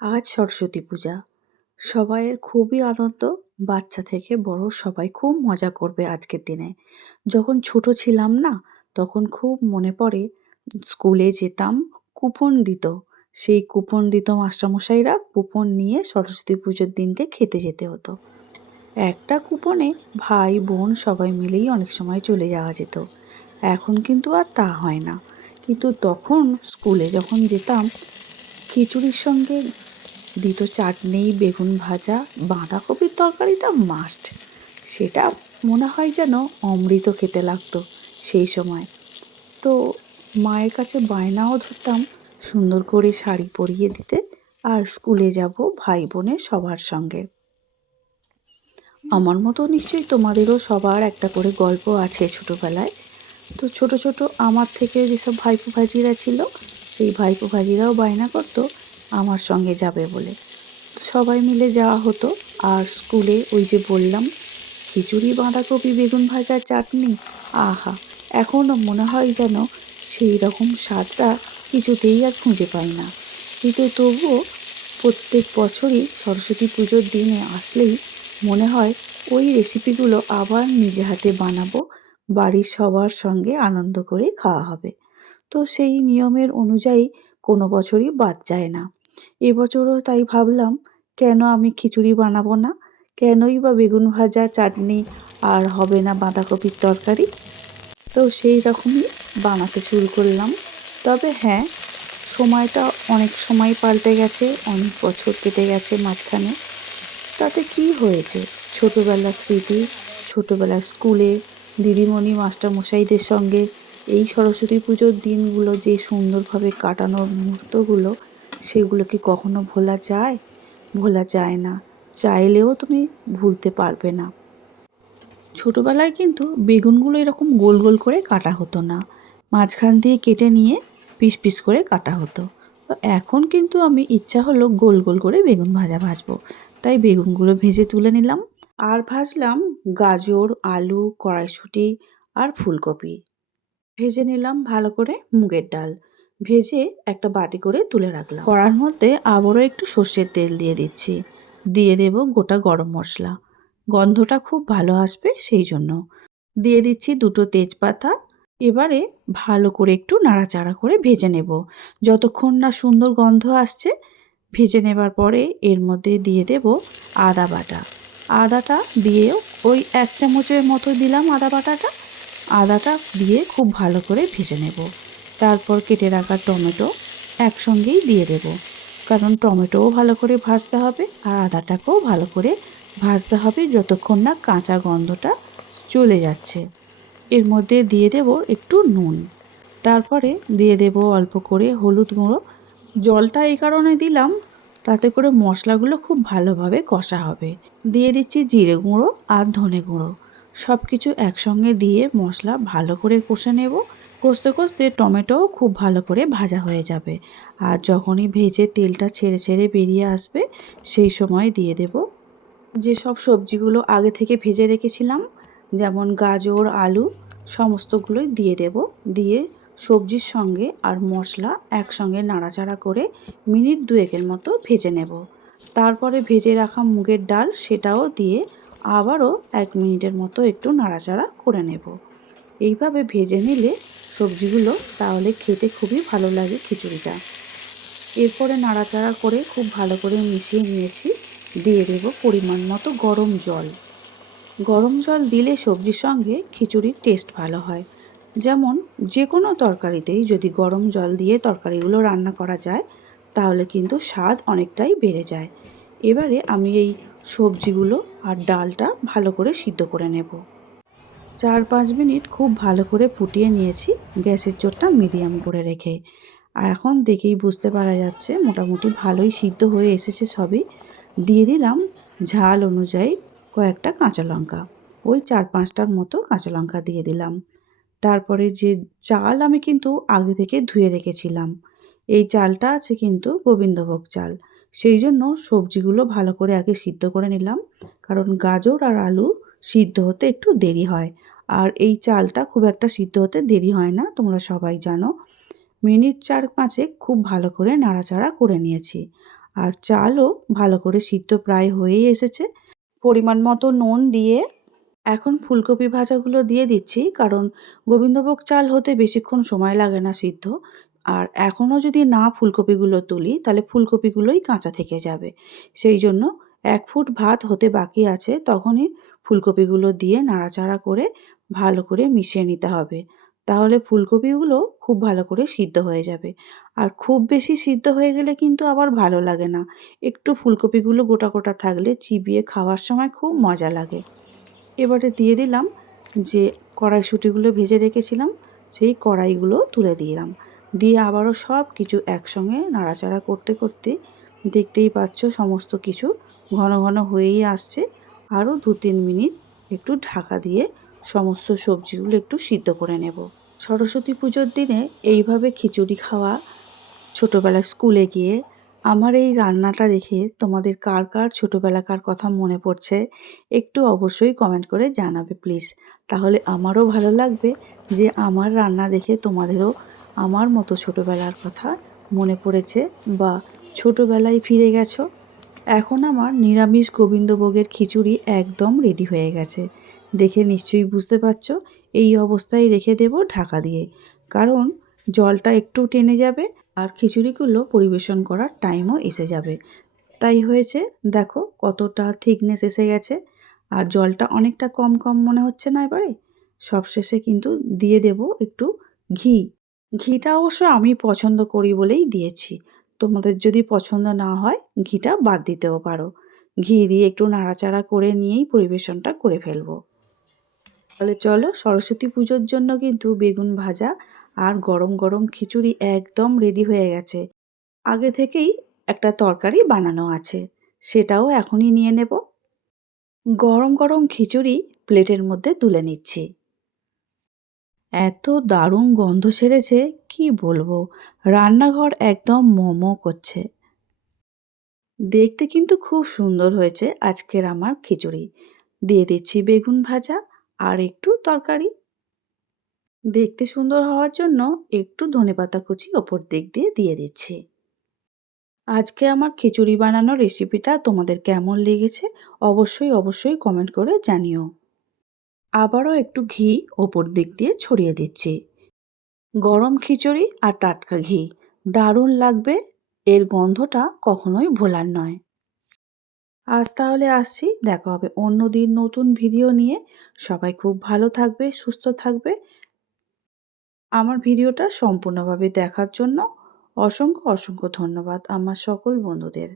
আজ সরস্বতী পূজা। সবাইয়ের খুবই আনন্দ। বাচ্চা থেকে বড় সবাই খুব মজা করবে আজকের দিনে। যখন ছোট ছিলাম না, তখন খুব মনে পড়ে স্কুলে যেতাম, কুপন দিত। সেই কুপন দিত মাস্টারমশাইরা, কুপন নিয়ে সরস্বতী পুজোর দিনকে খেতে যেতে হতো। একটা কুপনে ভাই বোন সবাই মিলেই অনেক সময় চলে যাওয়া যেত। এখন কিন্তু আর তা হয় না। কিন্তু তখন স্কুলে যখন যেতাম, খিচুড়ির সঙ্গে দিত চাটনি, বেগুন ভাজা, বাঁধাকপির তরকারিটা মাস্ট। সেটা মনে হয় যেন অমৃত খেতে লাগতো সেই সময়। তো মায়ের কাছে বায়নাও ধরতাম সুন্দর করে শাড়ি পরিয়ে দিতে, আর স্কুলে যাব ভাই বোনের সবার সঙ্গে। আমার মতো নিশ্চয়ই তোমাদেরও সবার একটা করে গল্প আছে ছোটবেলায়। তো ছোট ছোট আমার থেকে যেসব ভাইপো ভাজিরা ছিল, সেই ভাইপো ভাজিরাও বায়না করতো আমার সঙ্গে যাবে বলে। সবাই মিলে যাওয়া হতো। আর স্কুলে ওই যে বললাম, খিচুড়ি, বাঁধাকপি, বেগুন ভাজা, চাটনি, আহা! এখনও মনে হয় যেন সেই রকম স্বাদটা কিছুতেই আর খুঁজে পাই না। কিন্তু তবুও প্রত্যেক বছরই সরস্বতী পুজোর দিনে আসলেই মনে হয় ওই রেসিপিগুলো আবার নিজে হাতে বানাবো, বাড়ির সবার সঙ্গে আনন্দ করে খাওয়া হবে। তো সেই নিয়মের অনুযায়ী কোনো বছরই বাদ যায় না। এবছরও তাই ভাবলাম, কেন আমি খিচুড়ি বানাবো না? কেনই বা বেগুন ভাজা, চাটনি আর হবে না বাঁধাকপির তরকারি? তো সেই রকমই বানাতে শুরু করলাম। তবে হ্যাঁ, সময়টা অনেক সময় পাল্টে গেছে, অনেক বছর কেটে গেছে মাঝখানে। তাতে কি হয়েছে? ছোটবেলার স্মৃতি, ছোটবেলার স্কুলে দিদিমণি মাস্টারমশাইদের সঙ্গে এই সরস্বতী পুজোর দিনগুলো যে সুন্দরভাবে কাটানোর মুহূর্তগুলো, সেগুলো কি কখনো ভোলা যায়? ভোলা যায় না। চাইলেও তুমি ভুলতে পারবে না। ছোটবেলায় কিন্তু বেগুনগুলো এরকম গোল গোল করে কাটা হতো না, মাঝখান দিয়ে কেটে নিয়ে পিস পিস করে কাটা হতো। তো এখন কিন্তু আমি ইচ্ছা হলো গোল গোল করে বেগুন ভাজা ভাজবো, তাই বেগুনগুলো ভেজে তুলে নিলাম। আর ভাজলাম গাজর, আলু, কড়াইশুঁটি আর ফুলকপি। ভেজে নিলাম ভালো করে মুগের ডাল, ভেজে একটা বাটি করে তুলে রাখলাম। কড়ার মধ্যে আবারও একটু সর্ষের তেল দিয়ে দিচ্ছি। দিয়ে দেব গোটা গরম মশলা, গন্ধটা খুব ভালো আসবে সেই জন্য। দিয়ে দিচ্ছি দুটো তেজপাতা। এবারে ভালো করে একটু নাড়াচাড়া করে ভেজে নেব যতক্ষণ না সুন্দর গন্ধ আসছে। ভেজে নেবার পরে এর মধ্যে দিয়ে দেব আদা বাটা। আদাটা দিয়েও ওই 1 চামচের মতো দিলাম আদা বাটাটা। আদাটা দিয়ে খুব ভালো করে ভেজে নেব। তারপর কেটে রাখা টমেটো একসঙ্গেই দিয়ে দেব, কারণ টমেটোও ভালো করে ভাজতে হবে আর আদাটাকেও ভালো করে ভাজতে হবে যতক্ষণ না কাঁচা গন্ধটা চলে যাচ্ছে। এর মধ্যে দিয়ে দেব একটু নুন, তারপরে দিয়ে দেব অল্প করে হলুদ গুঁড়ো। জলটা এই কারণে দিলাম, তাতে করে মশলাগুলো খুব ভালোভাবে কষা হবে। দিয়ে দিচ্ছি জিরে গুঁড়ো আর ধনে গুঁড়ো। সব কিছু একসঙ্গে দিয়ে মশলা ভালো করে কষে নেব। কষতে কষতে টমেটোও খুব ভালো করে ভাজা হয়ে যাবে। আর যখনই ভেজে তেলটা ছেড়ে ছেড়ে বেরিয়ে আসবে, সেই সময় দিয়ে দেব যেসব সবজিগুলো আগে থেকে ভেজে রেখেছিলাম, যেমন গাজর, আলু, সমস্তগুলোই দিয়ে দেব। দিয়ে সবজির সঙ্গে আর মশলা একসঙ্গে নাড়াচাড়া করে মিনিট 2-এর মতো ভেজে নেব। তারপরে ভেজে রাখা মুগের ডাল সেটাও দিয়ে আবারও 1 মিনিটের মতো একটু নাড়াচাড়া করে নেব। এইভাবে ভেজে নিলে সবজিগুলো তাহলে খেতে খুবই ভালো লাগে খিচুড়িটা। এরপরে নাড়াচাড়া করে খুব ভালো করে মিশিয়ে নিয়েছি। দিয়ে দেব পরিমাণ মতো গরম জল। গরম জল দিলে সবজির সঙ্গে খিচুড়ির টেস্ট ভালো হয়। যেমন যে কোনো তরকারিতেই যদি গরম জল দিয়ে তরকারিগুলো রান্না করা যায়, তাহলে কিন্তু স্বাদ অনেকটাই বেড়ে যায়। এবারে আমি এই সবজিগুলো আর ডালটা ভালো করে সিদ্ধ করে নেব। 4-5 মিনিট খুব ভালো করে ফুটিয়ে নিয়েছি, গ্যাসের জোরটা মিডিয়াম করে রেখে। আর এখন দেখেই বুঝতে পারা যাচ্ছে মোটামুটি ভালোই সিদ্ধ হয়ে এসেছে সবই। দিয়ে দিলাম ঝাল অনুযায়ী কয়েকটা কাঁচা লঙ্কা, ওই 4-5টার মতো কাঁচা লঙ্কা দিয়ে দিলাম। তারপরে যে চাল আমি কিন্তু আগে থেকে ধুয়ে রেখেছিলাম, এই চালটা আছে কিন্তু গোবিন্দভোগ চাল। সেই জন্য সবজিগুলো ভালো করে আগে সিদ্ধ করে নিলাম, কারণ গাজর আর আলু সিদ্ধ হতে একটু দেরি হয়। আর এই চালটা খুব একটা সিদ্ধ হতে দেরি হয় না, তোমরা সবাই জানো। মিনিট 4-5 খুব ভালো করে নাড়াচাড়া করে নিয়েছি। আর চালও ভালো করে সিদ্ধ প্রায় হয়েই এসেছে। পরিমাণ মতো নুন দিয়ে এখন ফুলকপি ভাজাগুলো দিয়ে দিচ্ছি, কারণ গোবিন্দভোগ চাল হতে বেশিক্ষণ সময় লাগে না সিদ্ধ। আর এখনও যদি না ফুলকপিগুলো তুলি তাহলে ফুলকপিগুলোই কাঁচা থেকে যাবে। সেই জন্য 1 ফুট ভাত হতে বাকি আছে, তখনই ফুলকপিগুলো দিয়ে নাড়াচাড়া করে ভালো করে মিশিয়ে নিতে হবে। তাহলে ফুলকপিগুলো খুব ভালো করে সিদ্ধ হয়ে যাবে। আর খুব বেশি সিদ্ধ হয়ে গেলে কিন্তু আবার ভালো লাগে না। একটু ফুলকপিগুলো গোটা গোটা থাকলে চিবিয়ে খাওয়ার সময় খুব মজা লাগে। এবারে দিয়ে দিলাম যে কড়াইশুঁটিগুলো ভেজে রেখেছিলাম, সেই কড়াইগুলো তুলে দিলাম। দিয়ে আবারও সব কিছু একসঙ্গে নাড়াচাড়া করতে করতে দেখতেই পাচ্ছ সমস্ত কিছু ঘন ঘন হয়েই আসছে। আরও 2-3 মিনিট একটু ঢাকা দিয়ে সমস্ত সবজিগুলো একটু সিদ্ধ করে নেব। সরস্বতী পুজোর দিনে এইভাবে খিচুড়ি খাওয়া ছোটোবেলায় স্কুলে গিয়ে আমার এই রান্নাটা দেখে তোমাদের কার কার ছোটোবেলাকার কথা মনে পড়ছে একটু অবশ্যই কমেন্ট করে জানাবে প্লিজ। তাহলে আমারও ভালো লাগবে যে আমার রান্না দেখে তোমাদেরও আমার মতো ছোটোবেলার কথা মনে পড়েছে বা ছোটোবেলায় ফিরে গেছো। এখন আমার নিরামিষ গোবিন্দভোগের খিচুড়ি একদম রেডি হয়ে গেছে। দেখে নিশ্চয়ই বুঝতে পারছো। এই অবস্থায় রেখে দেব ঢাকা দিয়ে, কারণ জলটা একটু টেনে যাবে আর খিচুড়িগুলো পরিবেশন করার টাইমও এসে যাবে। তাই হয়েছে, দেখো কতটা থিকনেস এসে গেছে। আর জলটা অনেকটা কম কম মনে হচ্ছে না এবারে? সবশেষে কিন্তু দিয়ে দেব একটু ঘি। ঘিটা অবশ্য আমি পছন্দ করি বলেই দিয়েছি। তোমাদের যদি পছন্দ না হয় ঘিটা বাদ দিতেও পারো। ঘি দিয়ে একটু নাড়াচাড়া করে নিয়েই পরিবেশনটা করে ফেলবো। তাহলে চলো, সরস্বতী পুজোর জন্য কিন্তু বেগুন ভাজা আর গরম গরম খিচুড়ি একদম রেডি হয়ে গেছে। আগে থেকেই একটা তরকারি বানানো আছে, সেটাও এখনই নিয়ে নেব। গরম গরম খিচুড়ি প্লেটের মধ্যে তুলে নিচ্ছি। এত দারুণ গন্ধ ছেড়েছে কি বলবো, রান্নাঘর একদম মোমো করছে। দেখতে কিন্তু খুব সুন্দর হয়েছে আজকের আমার খিচুড়ি। দিয়ে দিচ্ছি বেগুন ভাজা আর একটু তরকারি। দেখতে সুন্দর হওয়ার জন্য একটু ধনেপাতা কুচি ওপর দিক দিয়ে দিয়ে দিচ্ছি। আজকে আমার খিচুড়ি বানানোর রেসিপিটা তোমাদের কেমন লেগেছে অবশ্যই অবশ্যই কমেন্ট করে জানিও। আবারও একটু ঘি ওপর দিক দিয়ে ছড়িয়ে দিচ্ছি। গরম খিচুড়ি আর টাটকা ঘি দারুণ লাগবে, এর গন্ধটা কখনোই ভোলার নয়। আজ তাহলে আসছি, দেখা হবে অন্য দিন নতুন ভিডিও নিয়ে। সবাই খুব ভালো থাকবে, সুস্থ থাকবে। আমার ভিডিওটা সম্পূর্ণভাবে দেখার জন্য অসংখ্য অসংখ্য ধন্যবাদ আমার সকল বন্ধুদের।